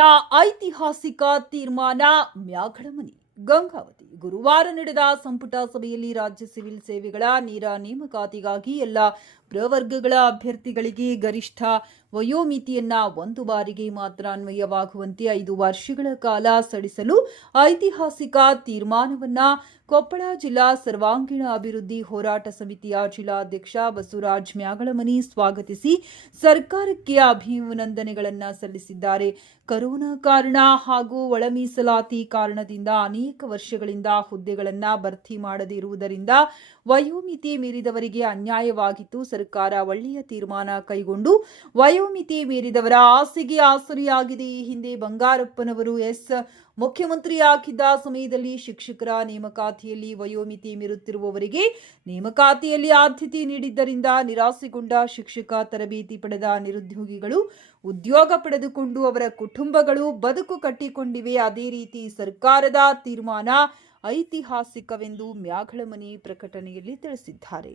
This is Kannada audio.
ಸಮಿತಿಯ ಐತಿಹಾಸಿಕ ತೀರ್ಮಾನ ಮ್ಯಾಗಳಮನಿ ಗಂಗಾವತಿ ಗುರುವಾರ ನಡೆದ ಸಂಪುಟ ಸಭೆಯಲ್ಲಿ ರಾಜ್ಯ ಸಿವಿಲ್ ಸೇವೆಗಳ ನೇರ ನೇಮಕಾತಿಗಾಗಿ ಎಲ್ಲ ಪ್ರವರ್ಗಗಳ ಅಭ್ಯರ್ಥಿಗಳಿಗೆ ಗರಿಷ್ಠ ವಯೋಮಿತಿಯನ್ನ ಒಂದು ಬಾರಿಗೆ ಮಾತ್ರ ಅನ್ವಯವಾಗುವಂತೆ 5 ವರ್ಷಗಳ ಕಾಲ ಸಡಿಸಲು ಐತಿಹಾಸಿಕ ತೀರ್ಮಾನವನ್ನ ಕೊಪ್ಪಳ ಜಿಲ್ಲಾ ಸರ್ವಾಂಗೀಣ ಅಭಿವೃದ್ಧಿ ಹೋರಾಟ ಸಮಿತಿಯ ಜಿಲ್ಲಾಧ್ಯಕ್ಷ ಬಸವರಾಜ್ ಮ್ಯಾಗಳಮನಿ ಸ್ವಾಗತಿಸಿ ಸರ್ಕಾರಕ್ಕೆ ಅಭಿನಂದನೆಗಳನ್ನು ಸಲ್ಲಿಸಿದ್ದಾರೆ. ಕರೋನಾ ಕಾರಣ ಹಾಗೂ ಒಳ ಮೀಸಲಾತಿ ಕಾರಣದಿಂದ ಅನೇಕ ವರ್ಷಗಳಿಂದ ಹುದ್ದೆಗಳನ್ನು ಭರ್ತಿ ಮಾಡದೇ ಇರುವುದರಿಂದ ವಯೋಮಿತಿ ಮೀರಿದವರಿಗೆ ಅನ್ಯಾಯವಾಗಿತ್ತು. ಸರ್ಕಾರ ಒಳ್ಳೆಯ ತೀರ್ಮಾನ ಕೈಗೊಂಡು ವಯೋಮಿತಿ ಮೀರಿದವರ ಆಸೆಗೆ ಆಸರೆಯಾಗಿದೆ. ಈ ಹಿಂದೆ ಬಂಗಾರಪ್ಪನವರು ಮುಖ್ಯಮಂತ್ರಿಯಾಗಿದ್ದ ಸಮಯದಲ್ಲಿ ಶಿಕ್ಷಕರ ನೇಮಕಾತಿಯಲ್ಲಿ ವಯೋಮಿತಿ ಮೀರುತ್ತಿರುವವರಿಗೆ ನೇಮಕಾತಿಯಲ್ಲಿ ಆದ್ಯತೆ ನೀಡಿದ್ದರಿಂದ ನಿರಾಸೆಗೊಂಡ ಶಿಕ್ಷಕ ತರಬೇತಿ ಪಡೆದ ನಿರುದ್ಯೋಗಿಗಳು ಉದ್ಯೋಗ ಪಡೆದುಕೊಂಡು ಅವರ ಕುಟುಂಬಗಳು ಬದುಕು ಕಟ್ಟಿಕೊಂಡಿವೆ. ಅದೇ ರೀತಿ ಸರ್ಕಾರದ ತೀರ್ಮಾನ ಐತಿಹಾಸಿಕವೆಂದು ಮ್ಯಾಗಳಮನಿ ಪ್ರಕಟಣೆಯಲ್ಲಿ ತಿಳಿಸಿದ್ದಾರೆ.